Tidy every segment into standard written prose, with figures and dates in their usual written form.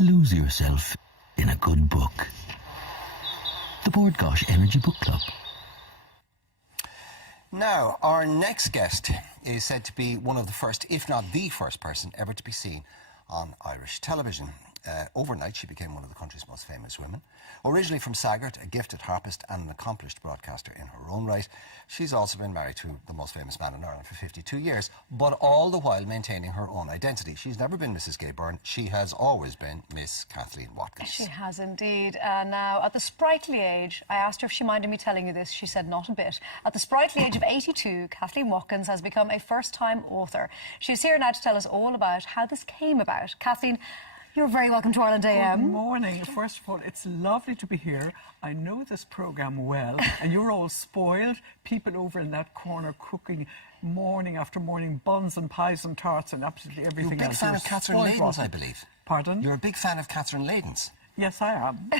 Lose yourself in a good book. The Bordgosh Energy Book Club. Now, our next guest is said to be one of the first, if not the first person ever to be seen on Irish television. Overnight, she became one of the country's most famous women. Originally from Saggart, a gifted harpist and an accomplished broadcaster in her own right, she's also been married to the most famous man in Ireland for 52 years, but all the while maintaining her own identity. She's never been Mrs. Gayburn. She has always been Miss Kathleen Watkins. She has indeed. Now, at the sprightly age, I asked her if she minded me telling you this. She said not a bit. At the sprightly age of 82, Kathleen Watkins has become a first-time author. She's here now to tell us all about how this came about. Kathleen, you're very welcome to Ireland AM. Good morning. First of all, it's lovely to be here. I know this programme well, and you're all spoiled. People over in that corner cooking morning after morning, buns and pies and tarts and absolutely everything else. You're a big fan of Catherine Layden's, I believe. Pardon? You're a big fan of Catherine Layden's. Yes, I am.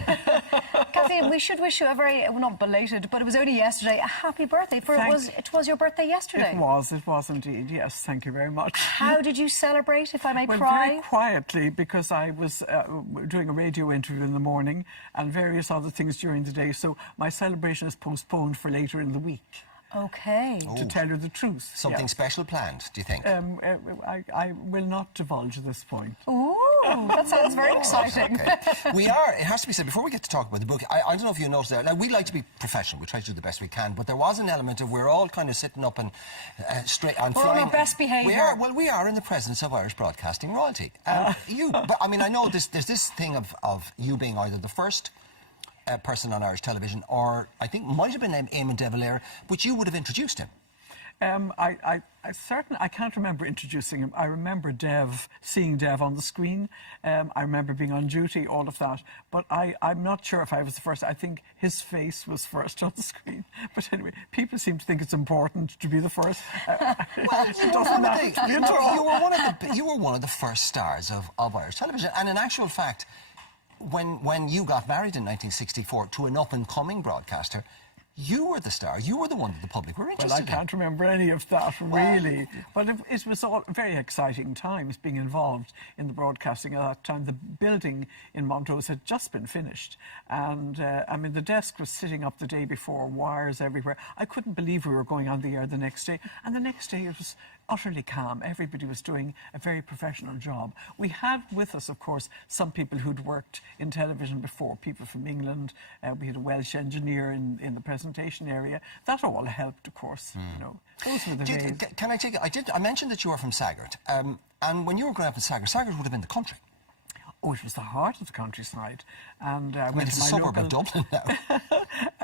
Kathleen, we should wish you a very, well, not belated, but it was only yesterday, a happy birthday. It was your birthday yesterday. It was indeed, yes. Thank you very much. How did you celebrate, if I may pry? Very quietly, because I was doing a radio interview in the morning and various other things during the day, so my celebration is postponed for later in the week. Okay. To tell you the truth. Something special planned, do you think? I will not divulge at this point. Ooh, that sounds very exciting. Okay. It has to be said, before we get to talk about the book, I don't know if you noticed that. Now, we like to be professional. We try to do the best we can, but there was an element of we're all kind of sitting up and straight and we're flying. on our best behaviour. We are in the presence of Irish broadcasting royalty. But I mean, I know there's this thing of you being either the first person on Irish television, or I think might have been Eamon de Valera, but you would have introduced him. I can't remember introducing him. I remember seeing Dev on the screen. I remember being on duty, all of that. But I'm not sure if I was the first. I think his face was first on the screen. But anyway, people seem to think it's important to be the first. You were one of the first stars of Irish television, and in actual fact, when you got married in 1964 to an up-and-coming broadcaster, you were the star. You were the one that the public were interested in. Well, I can't remember any of that, really. But it was all very exciting times being involved in the broadcasting at that time. The building in Montrose had just been finished. And, I mean, the desk was sitting up the day before, wires everywhere. I couldn't believe we were going on the air the next day. And the next day it was utterly calm. Everybody was doing a very professional job. We had with us, of course, some people who'd worked in television before, people from England. We had a Welsh engineer in the presentation area. That all helped, of course. You know, those were the days. Can I take it? I mentioned that you were from Saggart, and when you were growing up in Saggart would have been the country. Oh, it was the heart of the countryside. And I went it's to my a suburb of Dublin now.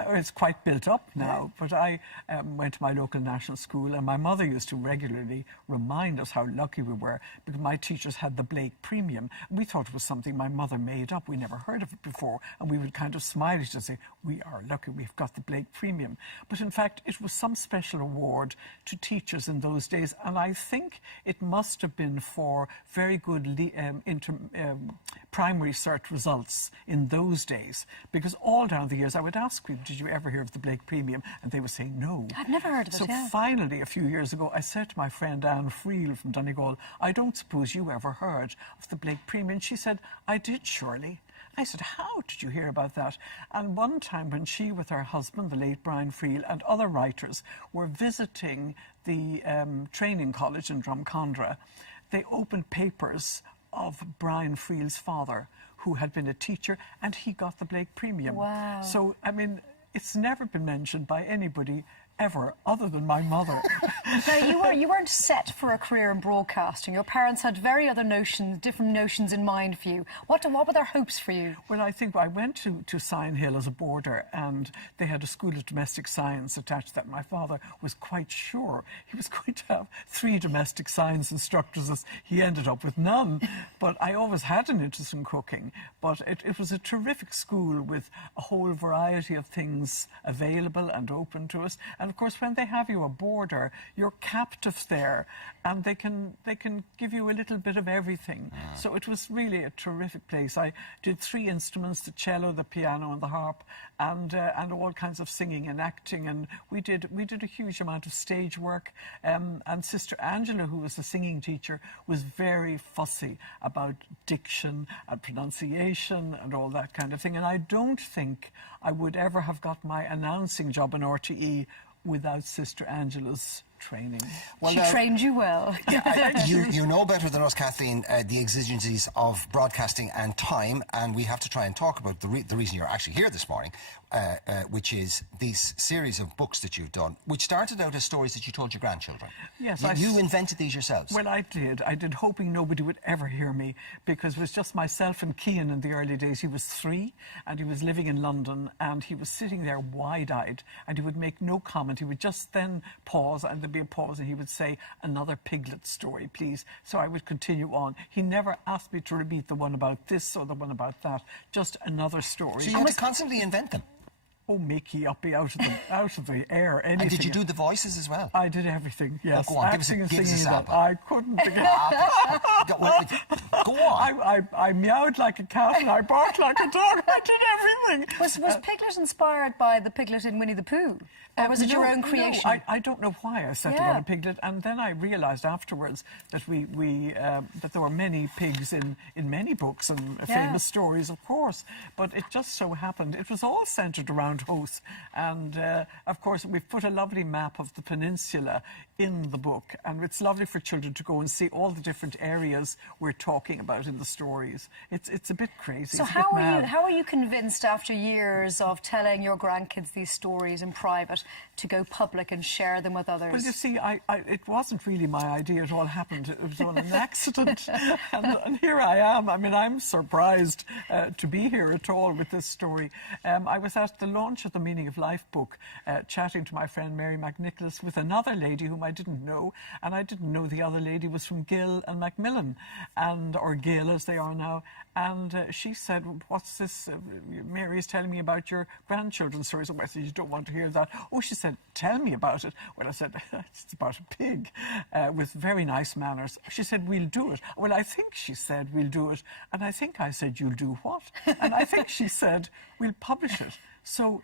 It's quite built up now, but I went to my local national school, and my mother used to regularly remind us how lucky we were, because my teachers had the Blake Premium. We thought it was something my mother made up. We never heard of it before, and we would kind of smile at it and say, we are lucky we've got the Blake Premium. But in fact, it was some special award to teachers in those days, and I think it must have been for very good primary cert results in those days, because all down the years I would ask people, did you ever hear of the Blake Premium? And they would say no. I've never heard of it. So finally, a few years ago, I said to my friend Anne Friel from Donegal, I don't suppose you ever heard of the Blake Premium? She said, I did, surely. I said, how did you hear about that? And one time when she, with her husband, the late Brian Friel, and other writers were visiting the training college in Drumcondra, they opened papers of Brian Friel's father, who had been a teacher, and he got the Blake Premium. Wow. So, I mean, it's never been mentioned by anybody ever, other than my mother. Now, you weren't set for a career in broadcasting. Your parents had different notions in mind for you. What were their hopes for you? Well, I think I went to Sion Hill as a boarder, and they had a school of domestic science attached to that. My father was quite sure he was going to have 3 domestic science instructors. As he ended up with none. But I always had an interest in cooking. But it was a terrific school with a whole variety of things available and open to us. And of course, when they have you a boarder, you're captive there, and they can give you a little bit of everything. So it was really a terrific place. I did 3 instruments: the cello, the piano, and the harp, and all kinds of singing and acting. And we did a huge amount of stage work. And Sister Angela, who was the singing teacher, was very fussy about diction and pronunciation and all that kind of thing. And I don't think I would ever have got my announcing job in RTE without Sister Angela's training. Well, she trained you well. You know better than us, Kathleen, the exigencies of broadcasting and time, and we have to try and talk about the reason you're actually here this morning, which is these series of books that you've done, which started out as stories that you told your grandchildren. Yes. You invented these yourselves. Well, I did, hoping nobody would ever hear me, because it was just myself and Cian in the early days. He was 3, and he was living in London, and he was sitting there wide-eyed, and he would make no comment. He would just then pause, and there'd be a pause, and he would say, "Another piglet story, please." So I would continue on. He never asked me to repeat the one about this or the one about that, just another story. So you had to constantly invent them. Oh, Mickey, up out of the air, anything. And did you do the voices as well? I did everything, yes. Oh, go on, Acting and give us a singing, sample. I couldn't begin. Go on. I meowed like a cat and I barked like a dog. I did everything. Was Piglet inspired by the Piglet in Winnie the Pooh? Or was it your own creation? No, I don't know why I settled on a piglet, and then I realised afterwards that that there were many pigs in many books and famous stories, of course. But it just so happened it was all centred around Howth, and of course we've put a lovely map of the peninsula in the book, and it's lovely for children to go and see all the different areas we're talking about in the stories. It's a bit crazy. So how are you convinced, after years of telling your grandkids these stories in private, to go public and share them with others? Well, you see, it wasn't really my idea. It all happened. It was all an accident. and here I am. I mean, I'm surprised to be here at all with this story. I was at the launch of the Meaning of Life book, chatting to my friend Mary McNicholas with another lady whom I didn't know, and I didn't know the other lady was from Gill and Macmillan, or Gill as they are now. And she said, "What's this? Mary is telling me about your grandchildren's stories." I said, "You don't want to hear that?" "Oh," she said, "tell me about it." Well, I said, "It's about a pig with very nice manners." She said, "We'll do it." Well, I think she said, "We'll do it." And I think I said, "You'll do what?" And I think she said, "We'll publish it." So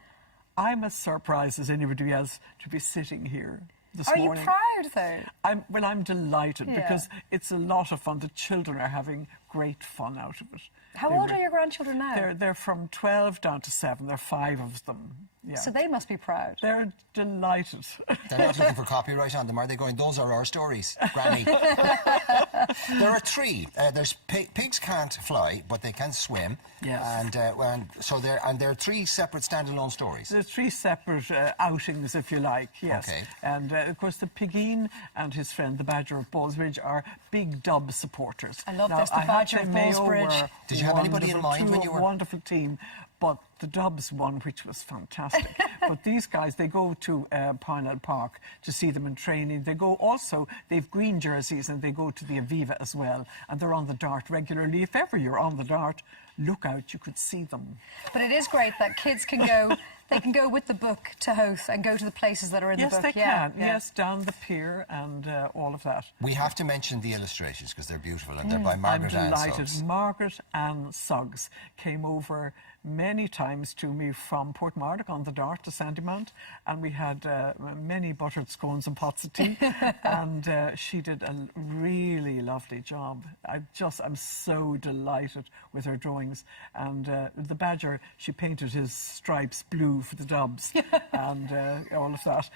I'm as surprised as anybody else to be sitting here this morning. Are you proud, though? I'm delighted because it's a lot of fun. The children are having great fun out of it. How old are your grandchildren now? They're from 12 down to 7. There are 5 of them. Yeah. So they must be proud. They're delighted. They're not looking for copyright on them, are they? Going, "Those are our stories, Granny." There are 3. There's pigs can't fly, but they can swim. Yes. And so there are 3 separate standalone stories. There's 3 separate outings, if you like. Yes. Okay. And of course, the Pigeen and his friend the Badger of Ballsbridge are big Dub supporters. I love this. The Badger of Ballsbridge. Did you have anybody in mind when you were? A wonderful team. But the Dubs won, which was fantastic. But these guys, they go to Parnell Park to see them in training. They go also, they've green jerseys, and they go to the Aviva as well. And they're on the Dart regularly. If ever you're on the Dart, look out, you could see them. But it is great that kids can go, they can go with the book to Howth and go to the places that are in the book. Yes, they can. Yes, down the pier and all of that. We have to mention the illustrations because they're beautiful, and they're by Margaret Ann I'm delighted. Suggs. Margaret Ann Suggs came over many times to me from Portmarnock on the Dart to Sandymount, and we had many buttered scones and pots of tea, and she did a really lovely job. I'm so delighted with her drawings. And the Badger, she painted his stripes blue for the Dubs, and all of that.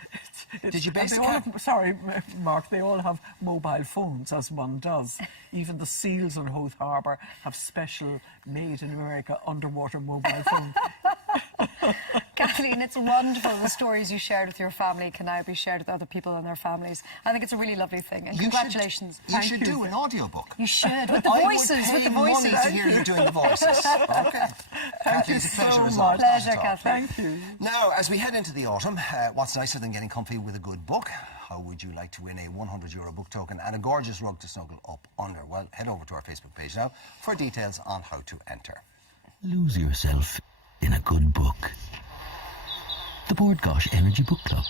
Did you base Sorry, Mark, they all have mobile phones, as one does. Even the seals on Howth Harbour have special, made in America, underwater mobile phones. Kathleen, it's wonderful the stories you shared with your family can now be shared with other people and their families. I think it's a really lovely thing, and congratulations. You should do an audiobook. You should, with the voices. I would pay with the voices. money to hear you doing the voices. Okay. Thank you It's a pleasure so as much. always. Pleasure, Kathleen. Thank you. Now, as we head into the autumn, what's nicer than getting comfy with a good book? How would you like to win a €100 book token and a gorgeous rug to snuggle up under? Well, head over to our Facebook page now for details on how to enter. Lose yourself in a good book. The Board Gosh Energy Book Club.